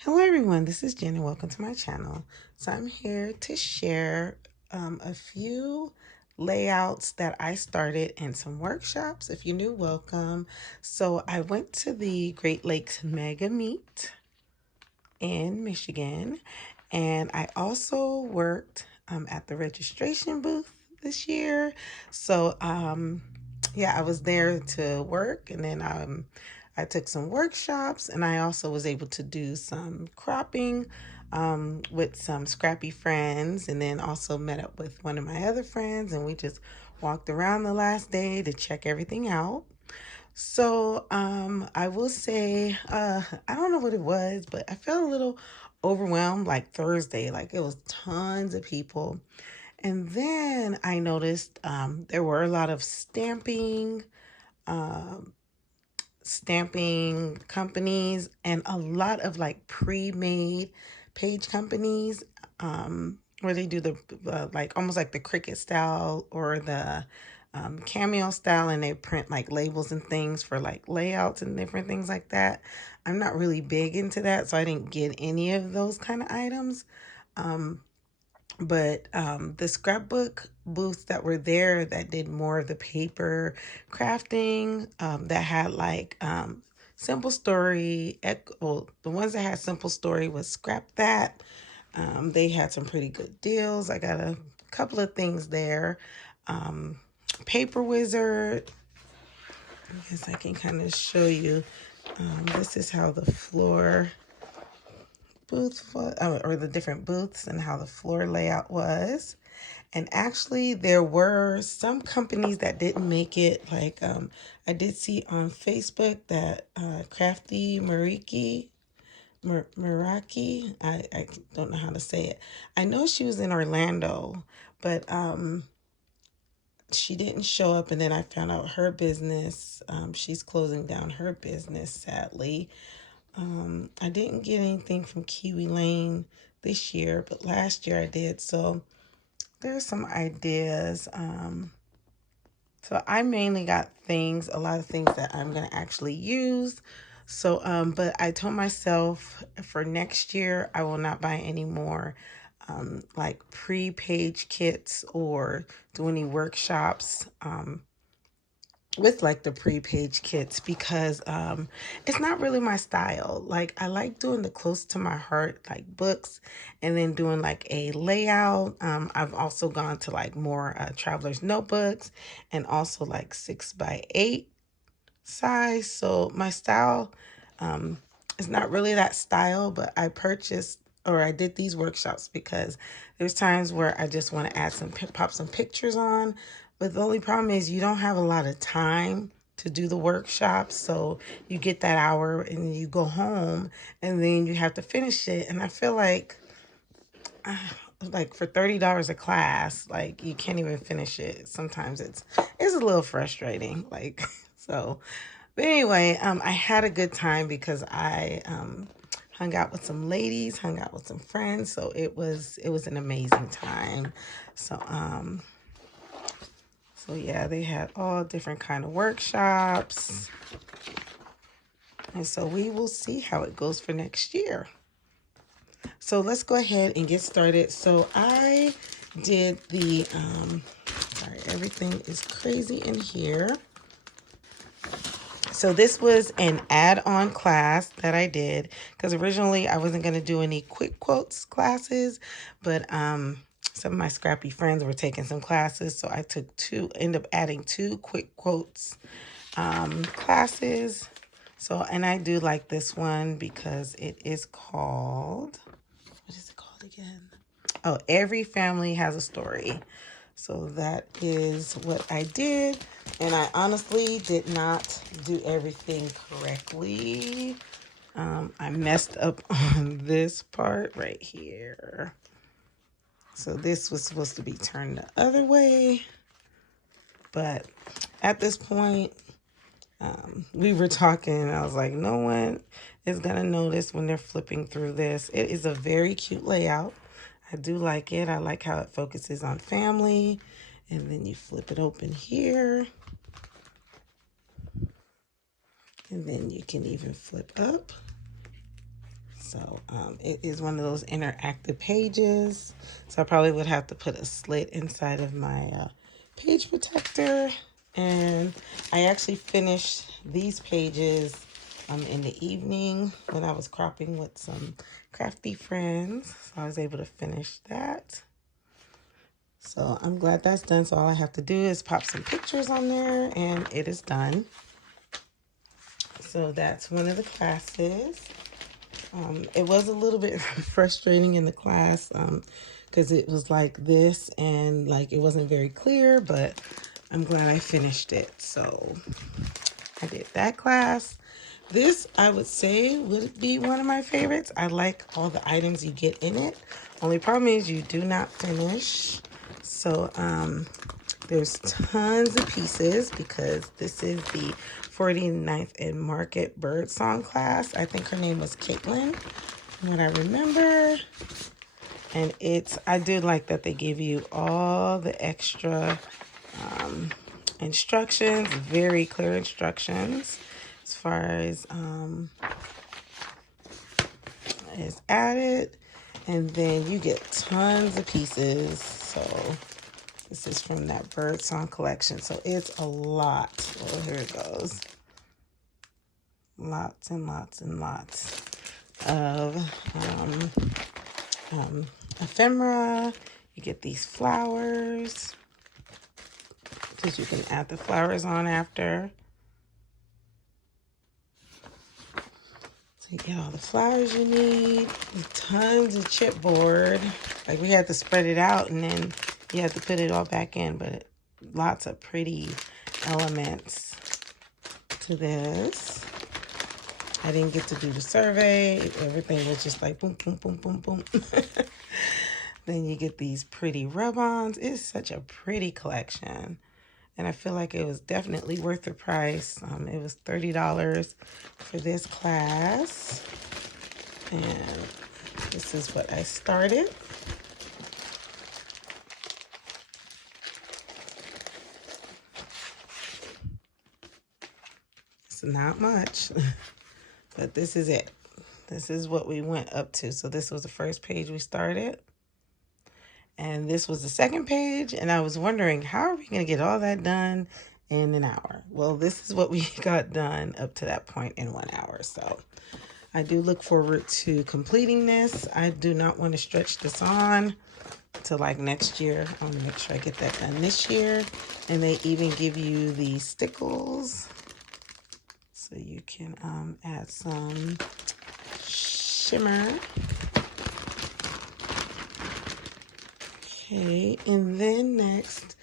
Hello everyone, this is Jen and welcome to my channel. So I'm here to share a few layouts that I started and some workshops. If you're new, welcome. So I went to the Great Lakes Mega Meet in Michigan, and I also worked at the registration booth this year. So yeah, I was there to work, and then I took some workshops, and I also was able to do some cropping with some Scrappy Friends, and then also met up with one of my other friends, and we just walked around the last day to check everything out. So, I will say, I don't know what it was, but I felt a little overwhelmed like Thursday, like it was tons of people. And then I noticed there were a lot of um, stamping companies and a lot of like pre-made page companies where they do the like almost like the Cricut style or the cameo style, and they print like labels and things for like layouts and different things like that. I'm not really big into that, so I didn't get any of those kind of items. um, but the scrapbook booths that were there that did more of the paper crafting, that had like simple story, well, the ones that had simple story was Scrap That. They had some pretty good deals. I got a couple of things there. um, Paper Wizard, I guess I can kind of show you. This is how the floor booth was, or the different booths and how the floor layout was. And actually, there were some companies that didn't make it. Like, I did see on Facebook that Crafty Meraki, I don't know how to say it. I know she was in Orlando, but she didn't show up. And then I found out her business, she's closing down her business, sadly. I didn't get anything from Kiwi Lane this year, but last year I did. So there's some ideas. So I mainly got things, a lot of things that I'm going to actually use. So, but I told myself for next year, I will not buy any more like pre-page kits or do any workshops. With like the pre-page kits, because it's not really my style. Like, I like doing the close to my heart like books, and then doing like a layout. I've also gone to like more traveler's notebooks, and also like 6x8 size. So my style is not really that style, but I purchased, or I did these workshops because there's times where I just want to add some pop some pictures on. But the only problem is you don't have a lot of time to do the workshop. So you get that hour and you go home, and then you have to finish it. And I feel like for $30 a class, like you can't even finish it. Sometimes it's a little frustrating. Like, so, but anyway, I had a good time because I hung out with some ladies, hung out with some friends. So it was an amazing time. So so yeah, they had all different kind of workshops. And so we will see how it goes for next year. So let's go ahead and get started. So I did the sorry, everything is crazy in here. So this was an add-on class that I did because originally I wasn't going to do any quick quotes classes, but some of my scrappy friends were taking some classes, so I took ended up adding two quick quotes classes. So, and I do like this one because it is called, what is it called again? Oh, Every Family Has a Story. So that is what I did. And I honestly did not do everything correctly. I messed up on this part right here. So this was supposed to be turned the other way. But at this point, we were talking, and I was like, no one is going to notice when they're flipping through this. It is a very cute layout. I do like it. I like how it focuses on family. And then you flip it open here. And then you can even flip up. So it is one of those interactive pages. So I probably would have to put a slit inside of my page protector. And I actually finished these pages in the evening when I was cropping with some Crafty Friends. So I was able to finish that. So I'm glad that's done. So all I have to do is pop some pictures on there and it is done. So that's one of the classes. It was a little bit frustrating in the class because it was like this and like it wasn't very clear, but I'm glad I finished it. So I did that class. This, I would say, would be one of my favorites. I like all the items you get in it. Only problem is you do not finish. So there's tons of pieces because this is the 49th and Market Birdsong class. I think her name was Caitlin, from what I remember. And I do like that they give you all the extra instructions, very clear instructions as far as is added. And then you get tons of pieces. So this is from that Birdsong collection. So it's a lot. Oh, here it goes. Lots and lots and lots of ephemera. You get these flowers because you can add the flowers on after. So you get all the flowers you need. Tons of chipboard. Like we had to spread it out and then you have to put it all back in. But lots of pretty elements to this. I didn't get to do the survey. Everything was just like boom, boom, boom, boom, boom. Then you get these pretty rub-ons. It's such a pretty collection. And I feel like it was definitely worth the price. It was $30 for this class. And this is what I started. It's not much, but this is it. This is what we went up to. So this was the first page we started. And this was the second page. And I was wondering, how are we going to get all that done in an hour? Well, this is what we got done up to that point in 1 hour. So I do look forward to completing this. I do not want to stretch this on to like next year. I want to make sure I get that done this year. And they even give you the stickles. So you can add some shimmer. Okay, and then next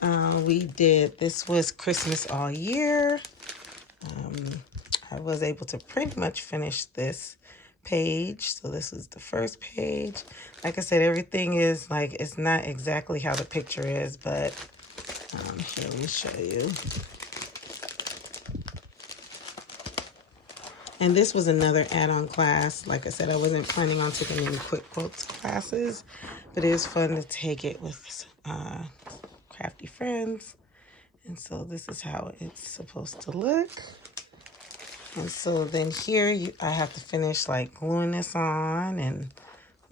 this was Christmas all year. I was able to pretty much finish this page. So this is the first page. Like I said, everything is like, it's not exactly how the picture is, but here, let me show you. And this was another add-on class. Like I said, I wasn't planning on taking any quick quotes classes, but it was fun to take it with Crafty Friends. And so this is how it's supposed to look. And so then here I have to finish like gluing this on, and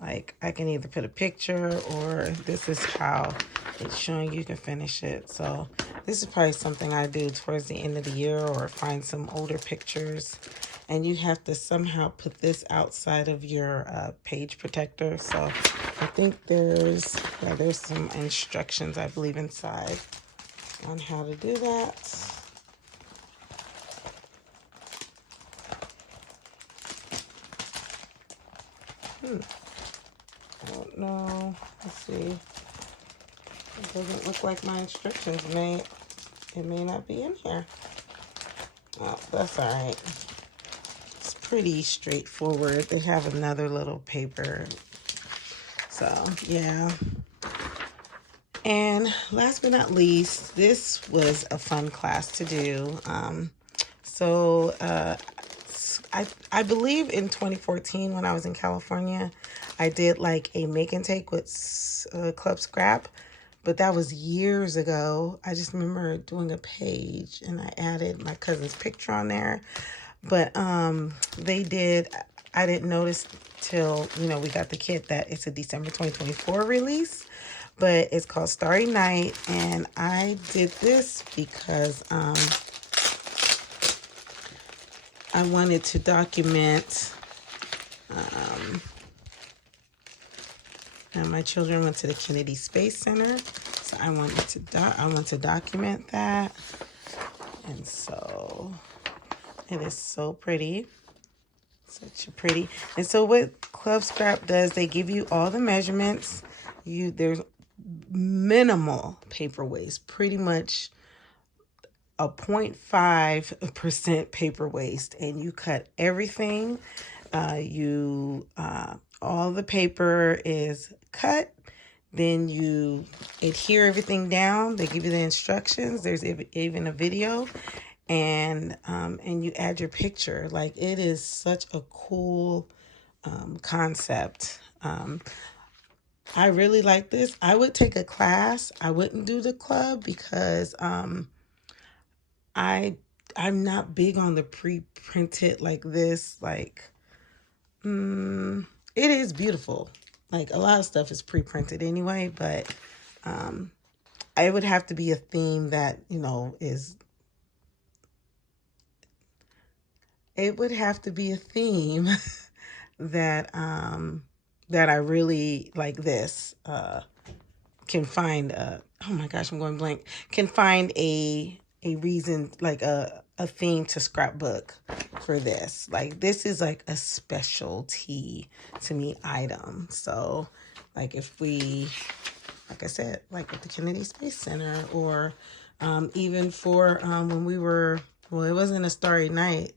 like I can either put a picture or this is how it's showing you can finish it. So this is probably something I do towards the end of the year, or find some older pictures. And you have to somehow put this outside of your page protector. So I think there's some instructions, I believe, inside on how to do that. I don't know. Let's see. It doesn't look like my instructions it may not be in here. Oh, that's all right. It's pretty straightforward. They have another little paper. So, yeah. And last but not least, this was a fun class to do. I believe in 2014 when I was in California, I did like a make and take with Club Scrap, but that was years ago. I just remember doing a page and I added my cousin's picture on there. But they did I didn't notice till, you know, we got the kit that it's a December 2024 release, but it's called Starry Night. And I did this because I wanted to document, and my children went to the Kennedy Space Center, so I want to document that. And so it is so pretty. Such a pretty. And so what Club Scrap does, they give you all the measurements. There's minimal paper waste, pretty much a 0.5% paper waste, and you cut everything. All the paper is cut. Then you adhere everything down. They give you the instructions. There's even a video. And you add your picture. Like, it is such a cool concept. I really like this. I would take a class. I wouldn't do the club because I'm not big on the pre-printed like this. Like, it is beautiful. Like, a lot of stuff is pre-printed anyway, but it would have to be a theme that, you know, it would have to be a theme that that I really like this can find oh my gosh, I'm going blank. Can find a reason, like a theme to scrapbook for this. Like, this is like a specialty to me item. So like, if we, like I said, like at the Kennedy Space Center, or even for when we were, well, it wasn't a Starry Night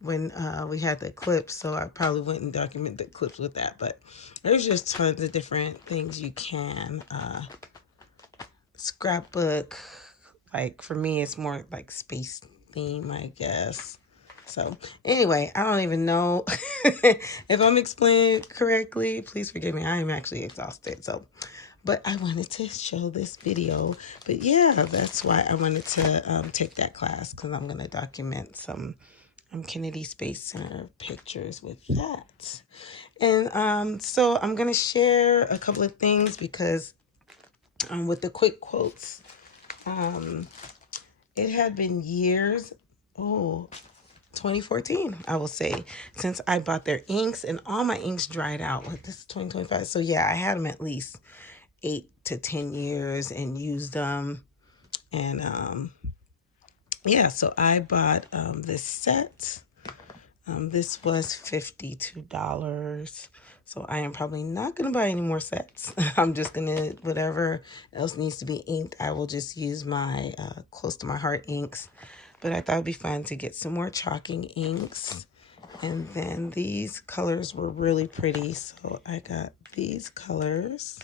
when we had the eclipse, so I probably wouldn't document the eclipse with that, but there's just tons of different things you can scrapbook. Like, for me, it's more like space theme, I guess. So anyway, I don't even know if I'm explaining it correctly. Please forgive me. I am actually exhausted. So, but I wanted to show this video. But yeah, that's why I wanted to take that class, because I'm going to document some Kennedy Space Center pictures with that. And so I'm going to share a couple of things, because with the quick quotes, it had been years, 2014, I will say, since I bought their inks, and all my inks dried out. Like, this is 2025. So yeah, I had them at least 8 to 10 years and used them. And yeah, so I bought this set. This was $52. So I am probably not going to buy any more sets. I'm just going to, whatever else needs to be inked, I will just use my close to my heart inks. But I thought it'd be fun to get some more chalking inks. And then these colors were really pretty. So I got these colors.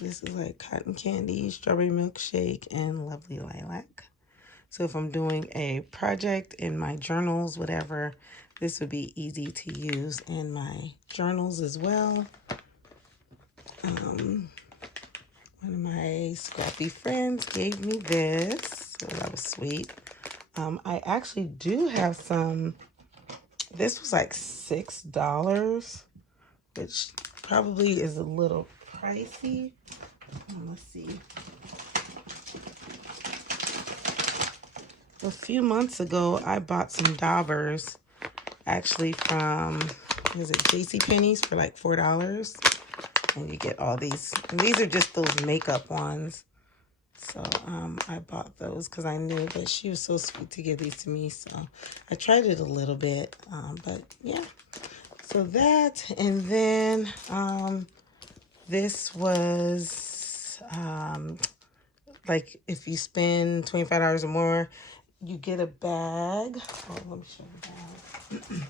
This is like Cotton Candy, Strawberry Milkshake, and Lovely Lilac. So if I'm doing a project in my journals, whatever, this would be easy to use in my journals as well. One of my Scrapty friends gave me this, so that was sweet. I actually do have some. This was like $6, which probably is a little pricey. Let's see. A few months ago, I bought some daubers, actually from, is it JCPenney's, for like $4. And you get all these. And these are just those makeup ones. So I bought those because I knew that she was so sweet to give these to me. So I tried it a little bit. But yeah. So that. And then this was like, if you spend $25 or more, you get a bag. Oh, let me show you the bag.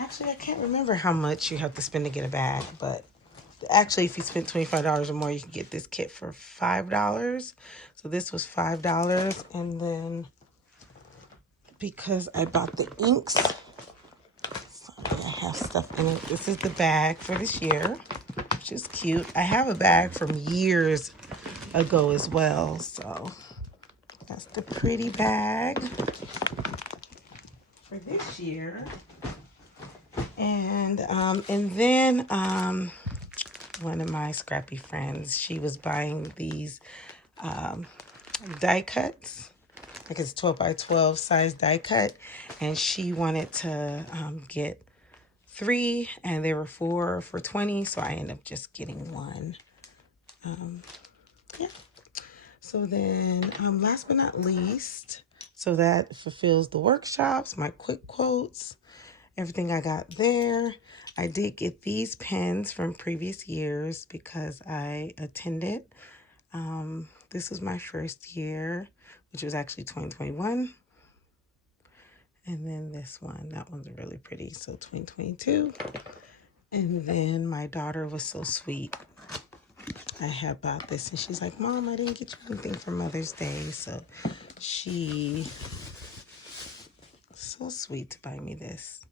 Actually, I can't remember how much you have to spend to get a bag, but actually, if you spend $25 or more, you can get this kit for $5. So this was $5. And then, because I bought the inks, sorry, I have stuff in it. This is the bag for this year, which is cute. I have a bag from years ago as well, so That's the pretty bag for this year. And then one of my scrappy friends, she was buying these die cuts, like it's 12 by 12 size die cut, and she wanted to get 3, and there were 4 for 20, so I ended up just getting 1. Yeah. So then, last but not least, so that fulfills the workshops, my quick quotes, everything I got there. I did get these pens from previous years because I attended. This was my first year, which was actually 2021. And then this one, that one's really pretty, so 2022. And then my daughter was so sweet. I had bought this and she's like, Mom, I didn't get you anything for Mother's Day. So she, so sweet to buy me this.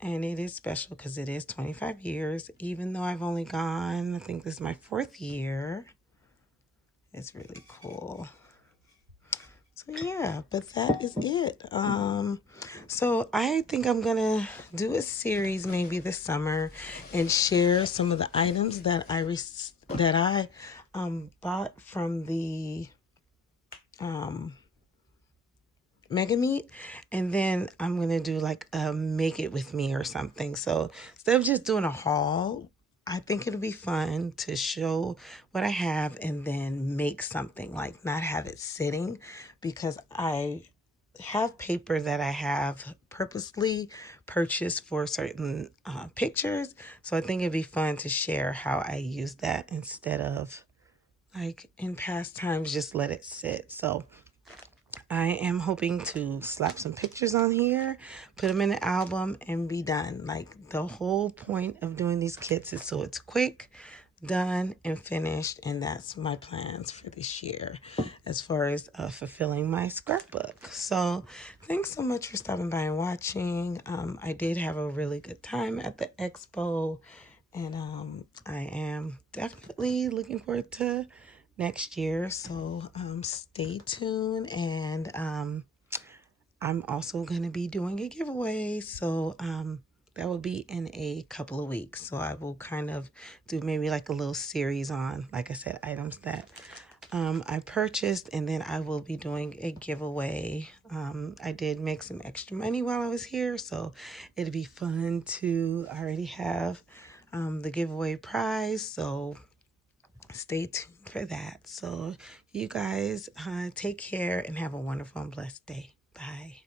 And it is special because it is 25 years, even though I've only gone, I think this is my 4th year. It's really cool. So yeah, but that is it. So I think I'm gonna do a series maybe this summer and share some of the items that I bought from the Mega Meet, and then I'm gonna do like a make it with me or something. So instead of just doing a haul, I think it'll be fun to show what I have and then make something, like not have it sitting, because I have paper that I have purposely purchased for certain pictures. So I think it'd be fun to share how I use that instead of like in past times just let it sit. So I am hoping to slap some pictures on here, put them in an album, and be done. Like, the whole point of doing these kits is so it's quick, done, and finished, and that's my plans for this year as far as fulfilling my scrapbook. So thanks so much for stopping by and watching. I did have a really good time at the expo, and I am definitely looking forward to next year. So stay tuned, and I'm also going to be doing a giveaway. So that will be in a couple of weeks. So I will kind of do maybe like a little series on, like I said, items that I purchased, and then I will be doing a giveaway. I did make some extra money while I was here, so it'd be fun to already have the giveaway prize. So stay tuned for that. So you guys take care and have a wonderful and blessed day. Bye.